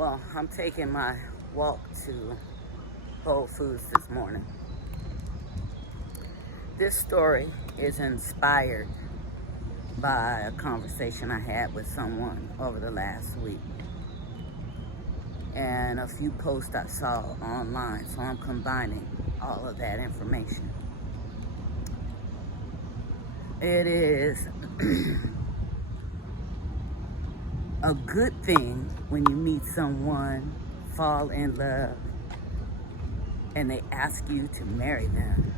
Well, I'm taking my walk to Whole Foods this morning. This story is inspired by a conversation I had with someone over the last week and a few posts I saw online, so I'm combining all of that information. It is a good thing when you meet someone, fall in love, and they ask you to marry them.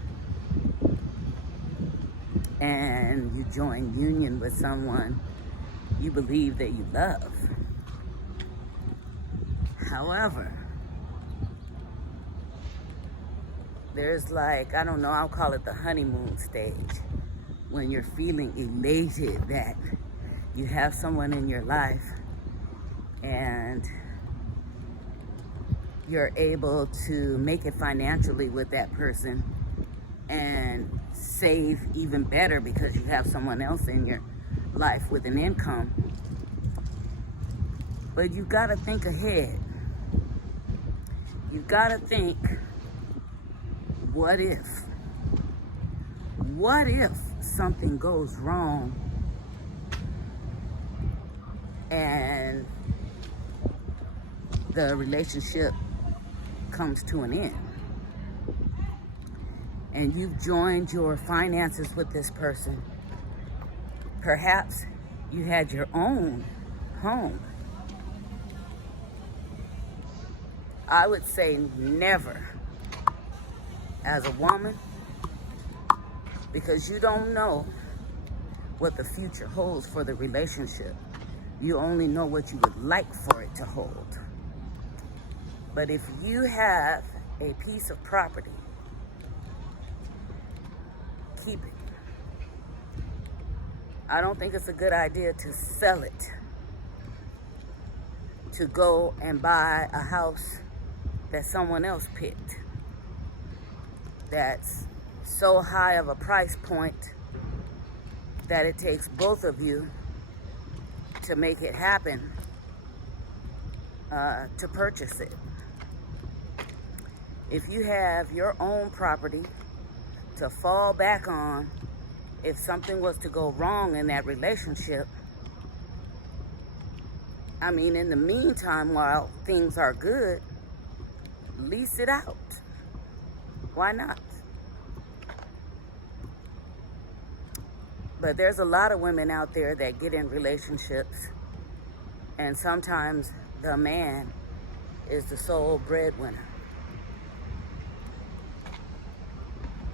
And you join union with someone you believe that you love. However, there's I don't know, I'll call it the honeymoon stage, when you're feeling elated that you have someone in your life and you're able to make it financially with that person and save even better because you have someone else in your life with an income. But you gotta think ahead. You gotta think, what if? What if something goes wrong and the relationship comes to an end? And you've joined your finances with this person. Perhaps you had your own home. I would say never, as a woman, because you don't know what the future holds for the relationship. You only know what you would like for it to hold. But if you have a piece of property, keep it. I don't think it's a good idea to sell it to go and buy a house that someone else picked that's so high of a price point that it takes both of you to make it happen, to purchase it. If you have your own property to fall back on if something was to go wrong in that relationship, I mean, in the meantime, while things are good, lease it out. Why not? But there's a lot of women out there that get in relationships, and sometimes the man is the sole breadwinner.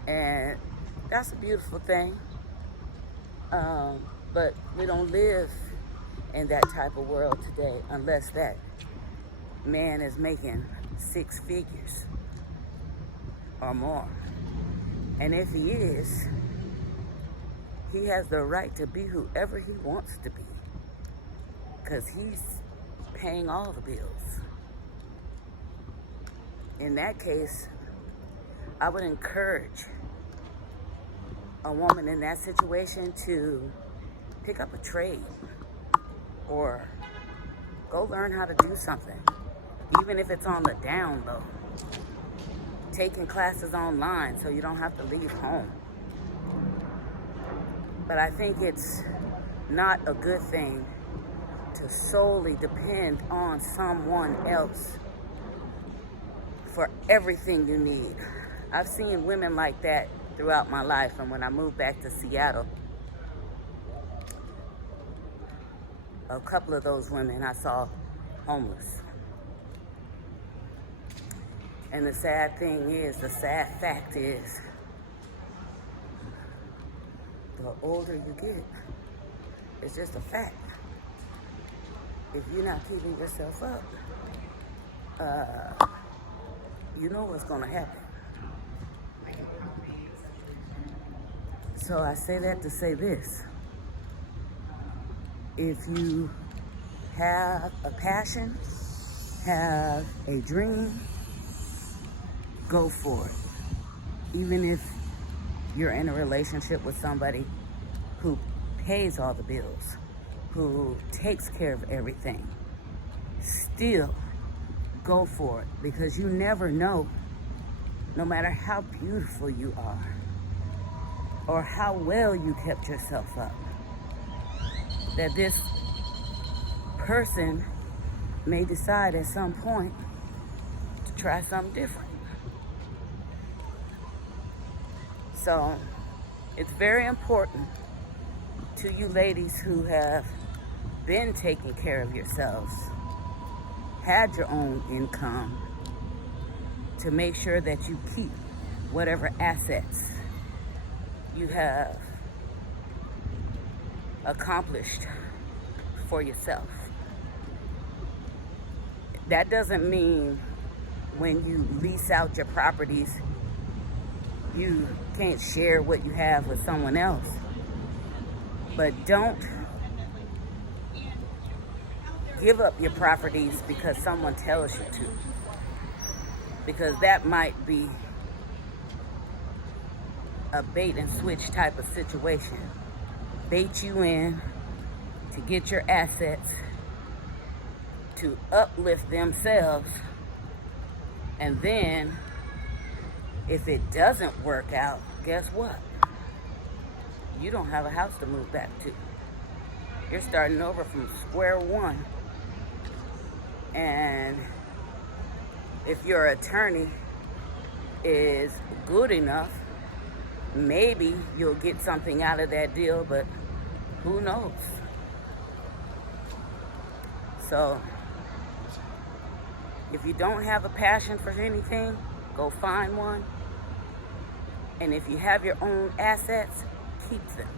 And that's a beautiful thing. But we don't live in that type of world today unless that man is making 6 figures or more. And if he is, he has the right to be whoever he wants to be, because he's paying all the bills. In that case, I would encourage a woman in that situation to pick up a trade or go learn how to do something, even if it's on the down low. Taking classes online so you don't have to leave home. But I think it's not a good thing to solely depend on someone else for everything you need. I've seen women like that throughout my life, and when I moved back to Seattle, a couple of those women I saw homeless. And the sad fact is, the older you get, it's just a fact. If you're not keeping yourself up, you know what's gonna happen. So I say that to say this. If you have a passion, have a dream, go for it. Even if you're in a relationship with somebody who pays all the bills, who takes care of everything, still go for it, because you never know, no matter how beautiful you are or how well you kept yourself up, that this person may decide at some point to try something different. So it's very important to you ladies who have been taking care of yourselves, had your own income, to make sure that you keep whatever assets you have accomplished for yourself. That doesn't mean when you lease out your properties, you can't share what you have with someone else. But don't give up your properties because someone tells you to. Because that might be a bait and switch type of situation. Bait you in to get your assets, to uplift themselves, and then if it doesn't work out, guess what? You don't have a house to move back to. You're starting over from square one. And if your attorney is good enough, maybe you'll get something out of that deal, but who knows? So if you don't have a passion for anything, go find one. And if you have your own assets, keep them.